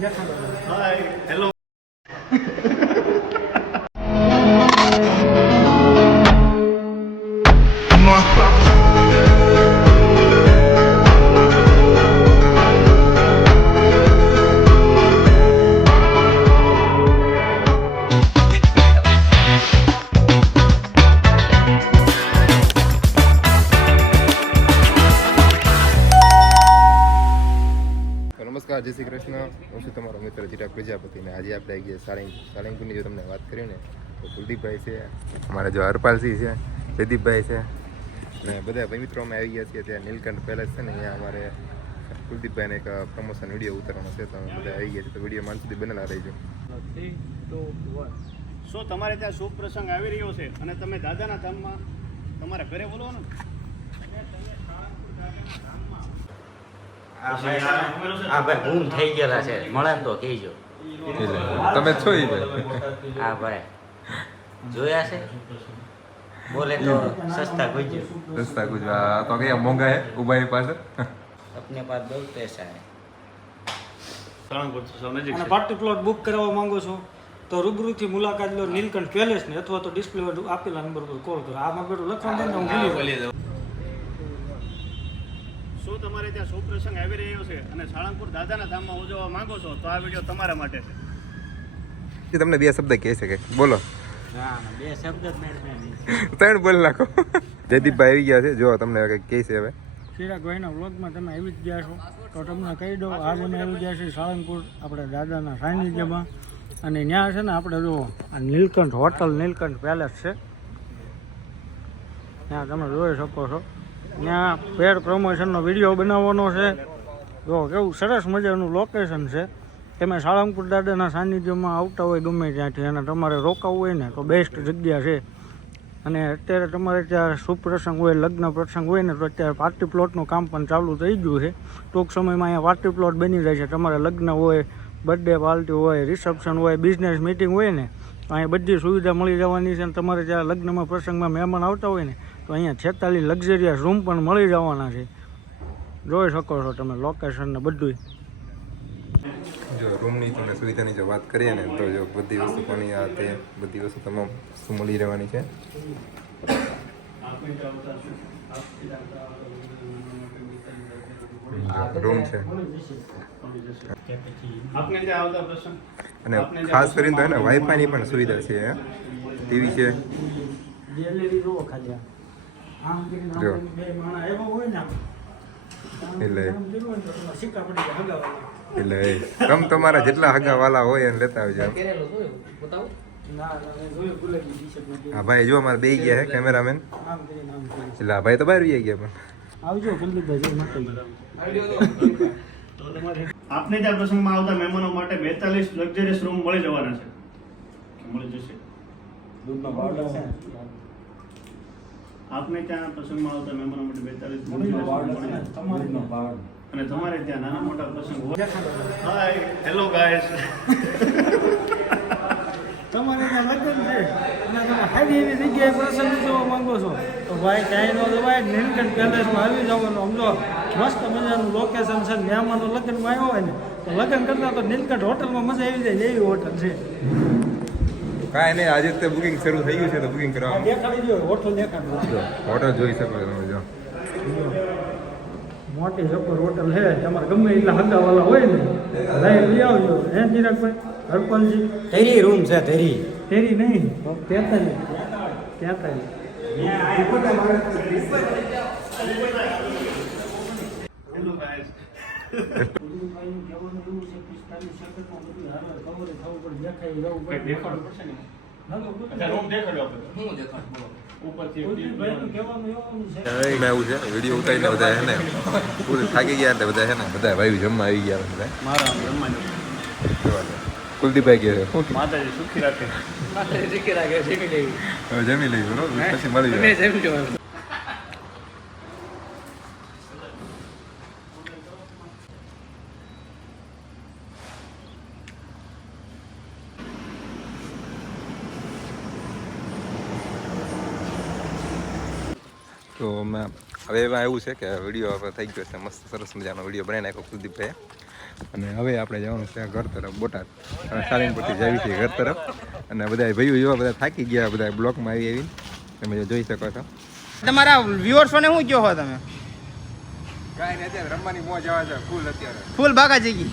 Hi hello નમસ્કાર, જય શ્રી કૃષ્ણ. હું છું તમારો મિત્ર ચિરાગ પ્રજાપતિ ને આજે આપણે આવી ગયા સાળંગપુરની જો તમને વાત કરી ને તો કુલદીપભાઈ છે, અમારા જો હરપાલસિંહ છે, જયદીપભાઈ છે ને બધા ભાઈ મિત્રો અમે આવી ગયા છીએ ત્યાં નીલકંઠ પેલેસ છે ને અહીંયા અમારે કુલદીપભાઈને એક પ્રમોશન વિડીયો ઉતારવાનો છે તો અમે બધા આવી ગયા છીએ તો વિડીયો માન સુધી બનેલા રહીજો. 3, 2, 1 શું તમારે ત્યાં શુભ પ્રસંગ આવી રહ્યો છે અને તમે દાદાના ધામમાં તમારા ઘરે બોલવાનું હા ભાઈ ગુમ થઈ ગયેલા છે, મળે ને તો કહેજો. તમે છો એ ભાઈ? હા ભાઈ જોયા છે, બોલે તો સસ્તા ગુજ્જો. રસ્તા ગુજરાત તો કયા મોંઘા હે ઉભાઈ પાસે अपने पास बहुत पैसा है. અને પાર્ટી પ્લોટ બુક કરાવવા માંગો છો તો રૂબરૂથી મુલાકાત લો નીલકંઠ પેલેસની, અથવા તો ડિસ્પ્લે પર આપેલા નંબર પર કોલ કરો. આમાં બેઠું લખવાનું દે ને હું ભૂલી જાઉં. શું તમારે ત્યાં શુભ પ્રસંગ આવી રહ્યો છે અને સાળંગપુર દાદાના ધામમાં ઉજવવા માંગો છો તો આ વિડીયો તમારા માટે છે. તમને બે શબ્દ કહી શકે, બોલો. ના બે શબ્દ જ મેળ નહીં. ત્રણ બોલ નાખો. જયદીપભાઈ આવી ગયા છે, જો તમને કંઈક કહે છે હવે. ચિરાગભાઈના વ્લોગમાં તમે આવી જ ગયા છો તો તમને કહી દઉં, આજે અમે આવી ગયા છીએ સાળંગપુર આપણે દાદાના સાનિધ્યમાં. અને ત્યાં છે ને આપણે જો આ નીલકંઠ હોટલ નીલકંઠ પેલેસ છે, ત્યાં તમે જોઈ શકો છો. ત્યાં પેડ પ્રમોશનનો વિડીયો બનાવવાનો છે. જો કેવું સરસ મજાનું લોકેશન છે. તમે સાળંગપુર દાદાના સાનિધ્યમાં આવતા હોય ગમે ત્યાંથી અને તમારે રોકાવું હોય ને તો બેસ્ટ જગ્યા છે. અને અત્યારે તમારે ત્યાં શુભ પ્રસંગ હોય, લગ્ન પ્રસંગ હોય ને તો અત્યારે પાર્ટી પ્લોટનું કામ પણ ચાલુ થઈ ગયું છે. ટૂંક સમયમાં અહીંયા પાર્ટી પ્લોટ બની જાય છે. તમારે લગ્ન હોય, બર્થડે પાર્ટી હોય, રિસેપ્શન હોય, બિઝનેસ મિટિંગ હોય ને તો અહીંયા બધી સુવિધા મળી જવાની છે. અને તમારે ત્યાં લગ્નમાં પ્રસંગમાં મહેમાન આવતા હોય ને તો અહીંયા 46 લક્ઝરિયસ રૂમ પણ મળી જવાના છે. જોઈ શકો છો તમે લોકેશન ને બધું. જો રૂમની તમને સુવિધાની જો વાત કરીએ ને તો જો બધી વસ્તુ પાણી આ તે બધી વસ્તુ તમામ વસ્તુ મળી રહેવાની છે. રૂમ છે આપને ત્યાં આવતા પ્રસંગ અને ખાસ કરીને તો હે ને વાઈફાઈની પણ સુવિધા છે, ટીવી છે. જો એટલે તમ તમારા જેટલા હગા વાલા હોય એને લેતા આવજો. હા ભાઈ જો અમારે બે ગયા હે કેમેરામેન, એટલે આ ભાઈ તો બહાર ગયા પણ આવજો આપને ત્યાં પ્રસંગમાં આવતા મહેમાનો માટે 42 લક્ઝરિયસ રૂમ મળી જવાના છે. મળી જશે. આપને ત્યાં પ્રસંગમાં આવતા મહેમાનો માટે 42 અને તમારે ત્યાં નાના મોટા પ્રસંગ હોય. Hi hello guys. તમારે ત્યાં લગ્ન છે અને તમે સારી એવી જગ્યાએ પ્રસંગ જોવા માંગો છો તો ભાઈ ક્યાંય નો જવાય, નીલકંઠ પેલેસમાં આવી જવાનું. સમજો મસ્ત મજાનું લોકેશન છે. મહેમાનો લગ્નમાં આવ્યો હોય ને તો લગ્ન કરતા તો નીલકંઠ હોટલમાં મજા આવી જાય એવી હોટલ છે. કાંઈ નહીં, આજે તે બુકિંગ શરૂ થઈ ગયું છે તો બુકિંગ કરવા દેખાડી દો હોટલ, દેખાડી હોટલ જોઈ શકો તમે. જો મોટી જબર હોટલ છે. તમારે ગમે એટલા હગાવાલા હોય ને લઈ લઈ આવજો. હે ચિરાગભાઈ, હરપલજી? તેરી રૂમ છે, તેરી તેરી નહીં, 43. Hello guys. આવું છે વિડીયો ઉતારીને બધા હે ને પૂરે થાકી ગયા એટલે બધા હે ને બધા ભાઈ જમવા આવી ગયા બધા. મારા જમવાનું કુલદીપભાઈ ગયા છે માતાજી સુખી રાખે. હવે જમી લઈશું બરોબર, પછી મળી જાય. તો મેં હવે એમાં એવું છે કે વિડીયો હવે થઈ ગયો છે મસ્ત સરસ મજાનો વિડીયો બનાવી નાખ્યો કુલદીપભાઈએ. અને હવે આપણે જવાનું છે ઘર તરફ બોટાદ. હવે સાળંગપુરથી જાવી છીએ ઘર તરફ. અને બધા ભાઈઓ એવા બધા થાકી ગયા બધા બ્લોકમાં આવીને તમે જોઈ શકો છો. તમારા વ્યુઅર્સોને શું કહો છો તમે? કાંઈ નહીં, અત્યારે રમવાની મોજ આવે છે ફૂલ અત્યારે. ફૂલ ભાગા જઈ ગઈ.